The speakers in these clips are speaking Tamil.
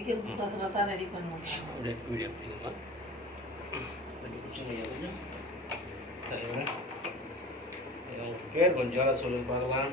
ரெடி பண்ணுவோம். வீடியோ எடுத்துக்கோங்க. கொஞ்சம் பேர் கொஞ்சம் சொல்லுங்க பார்க்கலாம்.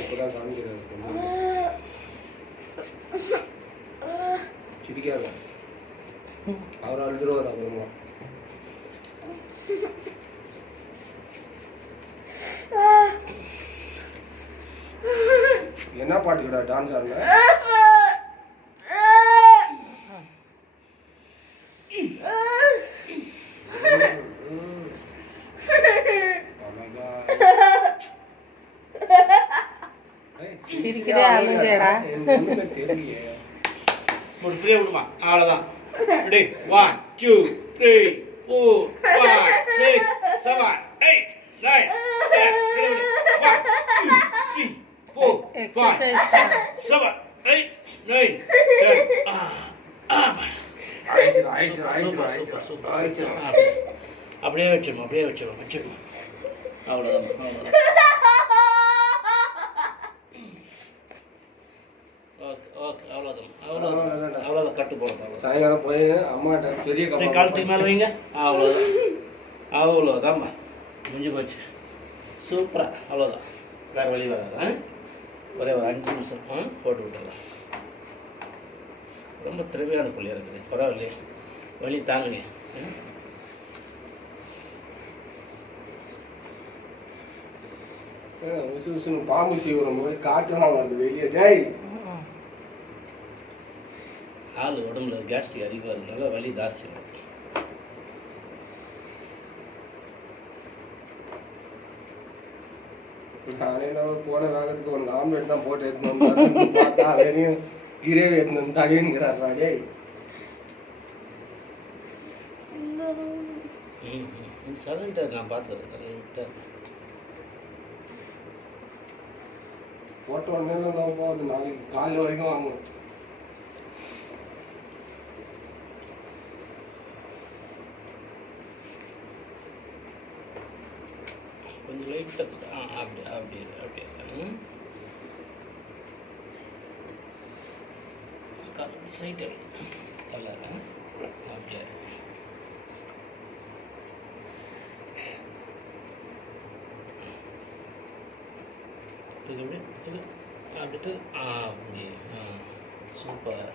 இப்பதான் காமிக்கிறாரு. சிரிக்காத, அவர் அழுதுருவார் அப்புறமா. என்ன பாட்டுக்கடா டான்ஸ் ஆடல? சிரிக்கிறே அழுங்கடா. தெரியலையே. ஒரு ப்ளே விடுமா, அவ்வளோதான். ரெடி 1 2 3 4 5 6 7 8 9 10 4 5 6 7 8 9 10. அப்படியே வச்சிருமா, அப்படியே வச்சிருமா. அவ்வளோதான். ஓகே, அவ்வளோதான். கட்டு போடுறோம். சாயங்காலம் போய் அம்மாட்ட பெரிய காலத்துக்கு மேலே வைங்க. அவ்வளோதாம்மா, முடிஞ்சு போச்சு. சூப்பராக, அவ்வளோதான். வேறு வழி வராது. ஒரே ஒரு 5 நிமிஷம் போட்டு விட்டுடலாம். ரொம்ப திறமையான புள்ளியாக இருக்குது. பரவாயில்லையே, வழி தாங்குங்க. பாம்பு சீவிரம் போது காற்றுலாம் வருது வெளியே. டேய், ஆள் உடம்புல கேஸ்ட்ரிக் அதிகமாக இருந்தால வலி ஜாஸ்தி. நானே போன வேகத்துக்கு உனக்கு ஆம்லெட் தான் போட்டு எடுத்துன்னு பார்த்தா வெறும் கிரேவி எடுத்துன்னு தவிங்கிறாரா? டேய், சரண்டர் நான் பார்த்துருக்கேன். போட்ட உடனே போகுது. நாளைக்கு காலையில் வரைக்கும் வாங்குவோம். கொஞ்சம் லைட்டாக அப்படியே சைட்டு அப்படியே அப்படிட்டு அப்படி. சூப்பர்.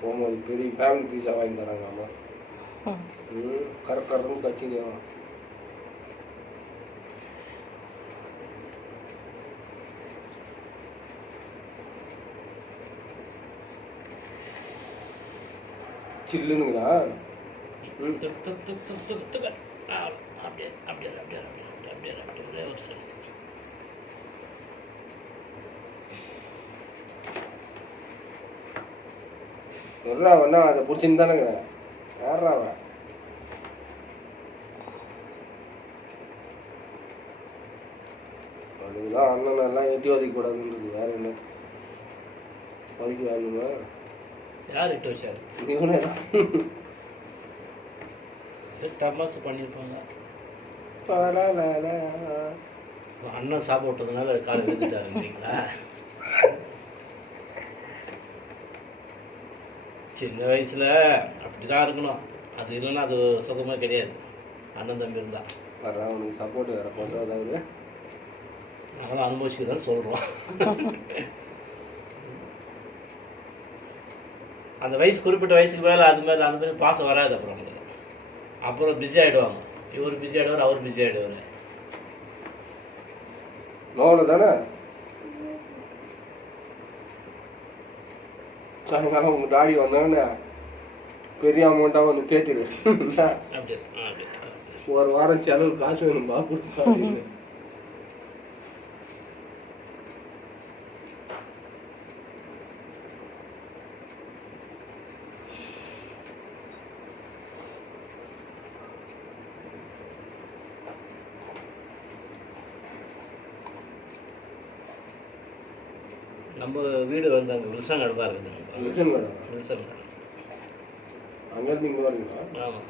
போகும்போது பெரிய ஃபேமிலி பீஸா வாங்கி தராங்க அம்மா. கரெக்டாக கட்சிங்க. சில்லுங்களா? அப்படியே ஒரு சரி. ஒன்றா அதை பிடிச்சின்னு தானேங்க. யாராவா அதுக்குதான் அண்ணன் எல்லாம் எட்டி ஒதுக்கக்கூடாதுன்றது. வேற என்ன ஒதுக்கி வேணுமா? யார் இட்டு வச்சாரு? இவனே டமாஸ் பண்ணியிருப்பாங்க. அண்ணன் சாப்பிட்டதுனால காலை விழுந்துட்டாருங்களா? சின்ன வயசுல அப்படிதான் இருக்கணும். அது இல்லைன்னா அது சுகமாக கிடையாது. அண்ணன் தம்பி இருந்தா அவனுக்கு சப்போர்ட் வேற பண்ணுறது. நாங்களும் அனுபவிச்சுக்கிறோன்னு சொல்கிறோம். அந்த வயசு குறிப்பிட்ட வயசுக்கு மேலே அது மாதிரி அந்த மாதிரி பாசம் வராது. அப்புறம் பிஸி ஆகிடுவாங்க. இவர் பிஸி ஆகிடுவார், அவர் பிஸி ஆகிடுவார். நோவில் தானே சாயங்காலம் உங்கள் டாடி வந்தோடனே பெரிய அமௌண்ட்டாக வந்து தேய்ச்சிடு. ஒரு வாரம் செலவு காசு வேணும்பா கொடுப்பா. நம்ம வீடு வந்து அங்கே வில்சன் தான் இருக்குது. வில்சன் அங்கேருந்து இங்கே வரீங்களா? ஆமாம்.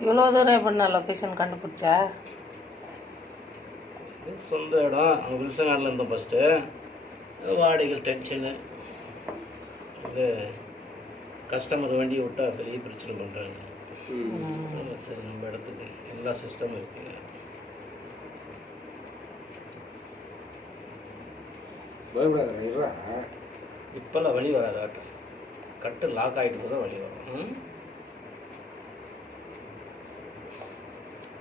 இவ்வளோ தூரம் எப்படி நான் லொக்கேஷன் கண்டுபிடிச்சா? இது சொந்த இடம். அவங்க வில்சனாடில் இருந்தோம் ஃபஸ்ட்டு. வாடகைகள் டென்ஷனு, இது கஸ்டமர் வண்டியை விட்டால் பெரிய பிரச்சனை பண்ணுறாங்க. சரி, நம்ம இடத்துக்கு எல்லா சிஸ்டமும் இருக்குங்க. இப்போல்லாம் வழி வராது. ஆட்டம் கட்டு லாக் ஆகிட்டு தான் வழி வரும்.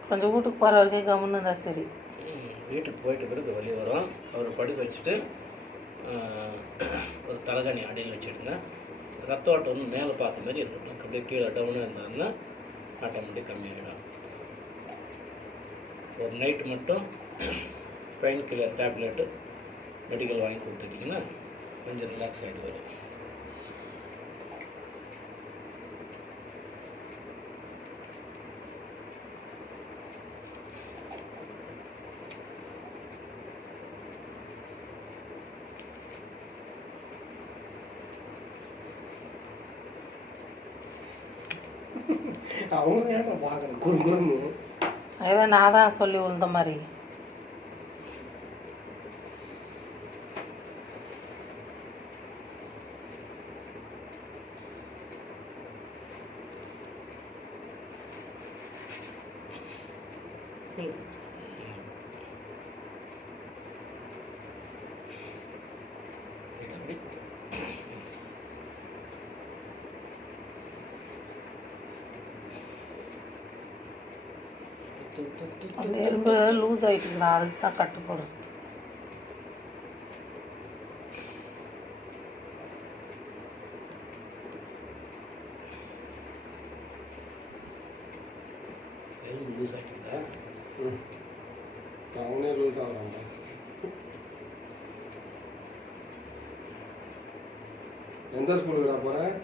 கொஞ்சம் வீட்டுக்கு போகிற வரைக்கும் கம்முன்னு இருந்தால் சரி. வீட்டுக்கு போயிட்டு பிறகு வழி வரும். அவர் படுக்க வச்சுட்டு ஒரு தலைகாணி அடியில் வச்சுடுங்க. ரத்த ஓட்டம் வந்து மேலே பார்த்த மாதிரி இருக்கணும். அப்படியே கீழே டவுனாக இருந்தாருன்னா ஆட்டோமேட்டிக் கம்மியாகிடும். ஒரு நைட்டு மட்டும் பெயின் கில்லர் டேப்லெட்டு மெடிக்கல் வாங்கி கொடுத்துட்டிங்கன்னா கொஞ்சம் ரிலாக்ஸ் ஆகிட்டு வரும். அவங்க ஏன் பார்க்குறேன் குறுங்குறுன்னு. அதுதான் நான் தான் சொல்லி விழுந்த மாதிரி. அந்த எலும்பு லூஸ் ஆகிட்டுங்களா, அதுக்கு தான் கட்டுப்படும். எலும்பு லூஸ் ஆகிட்டுங்களா? அவனே லூஸ் ஆகிறாங்க. எந்த ஸ்கூலுக்கு நான் போகிறேன்?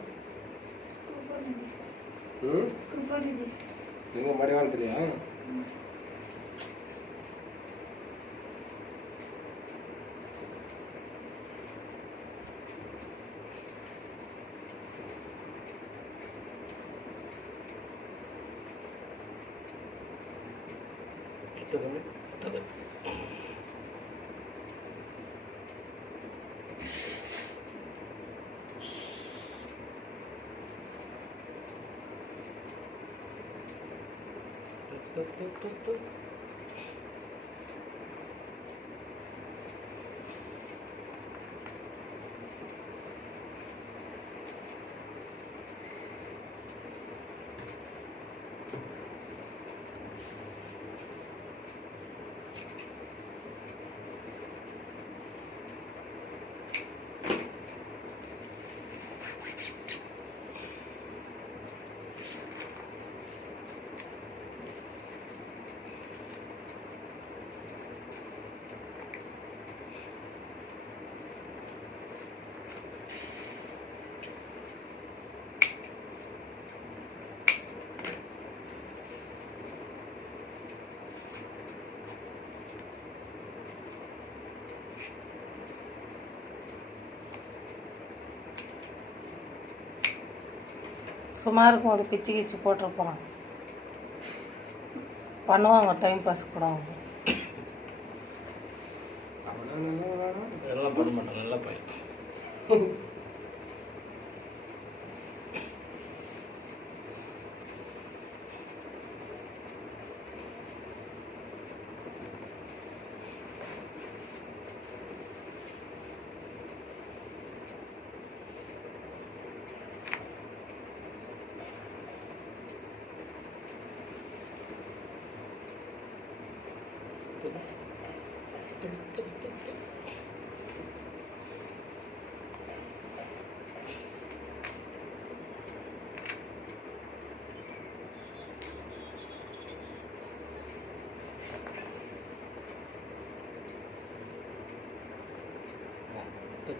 எங்கே மடிவானத்துலையா? சும்மா இருக்கும்போது பிச்சு கிச்சு போட்டிருப்போம். பண்ணுவாங்க டைம் பாஸ் கூட அவங்க. அதெல்லாம் பண்ண மாட்டேன். நல்லா பையன்.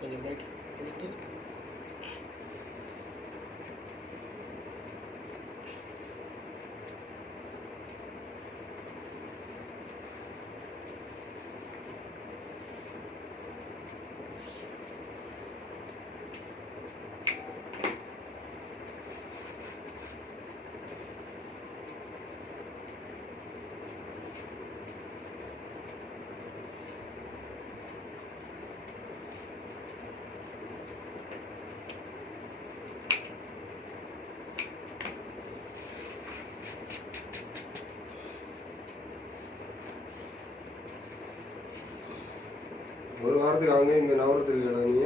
கொஞ்சம் லைட் கொடுத்து ஒரு வாரத்துக்கு அவங்க இங்கே நவரத்துக்கு கடை நீ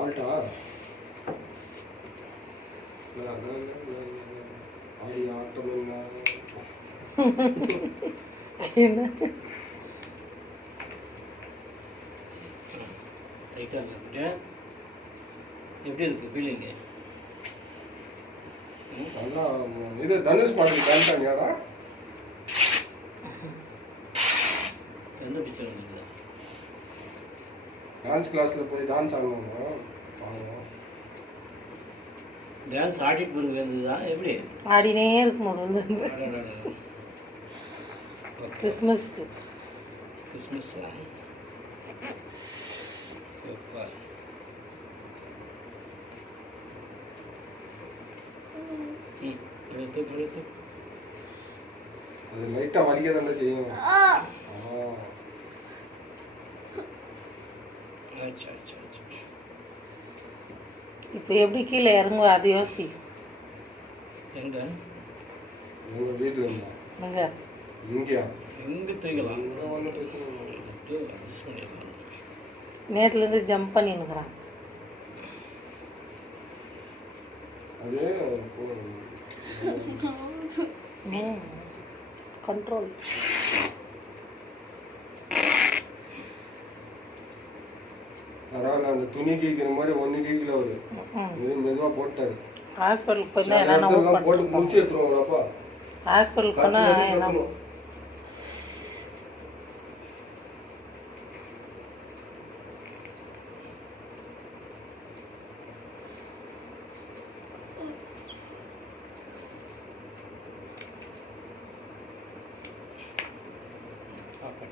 ஆல்ட்டா ஆடி ஆட்டம் சின்ன ரைட்டாக இருக்கு எப்படி இருக்கு ஃபீலிங்கு? நல்லா இது தனுஷ் பாட்டுக்கு டான்ஸ் ஆடியாடா எந்த பிக்சர் வந்துருக்குதா? டான்ஸ் கிளாஸில் போய் டான்ஸ் ஆடணும் டான்ஸ் ஆடிட்டு பிறகு இருந்ததா எப்படி? ஆடினே இருக்கும்போது வந்து கிறிஸ்மஸ்க்கு கிறிஸ்மஸ் சூப்பர். எடுத்து அது லைட்டாக வலிக்க தானே செய்யும். ஆச்சா ஆச்சா ஆச்சா. இப்போ எப்படி கீழே இறங்குவோம் அது யோசி. எங்க உங்கள் வீட்டில் இருந்தா எங்க இங்கேயா எங்கே தூக்கலாம்? இங்கே ஒன்றும் பிரச்சனை இல்லை. அட்ஜஸ்ட் பண்ணிடலாம். நேற்றுலேருந்து ஜம்ப் பண்ணின்னுக்குறான். அது கண்ட்ரோல். பரவாயில்ல, அந்த துணி கீக்கிற மாதிரி ஒன்று கீக்கில் வருது. இது மெதுவாக போட்டாரு. ஹாஸ்பிட்டலுக்கு போனால் என்னென்ன போட்டு முடிச்சு எடுத்துருவாங்களாப்பா. ஹாஸ்பிட்டலுக்கு போனால் என்ன ஓகே.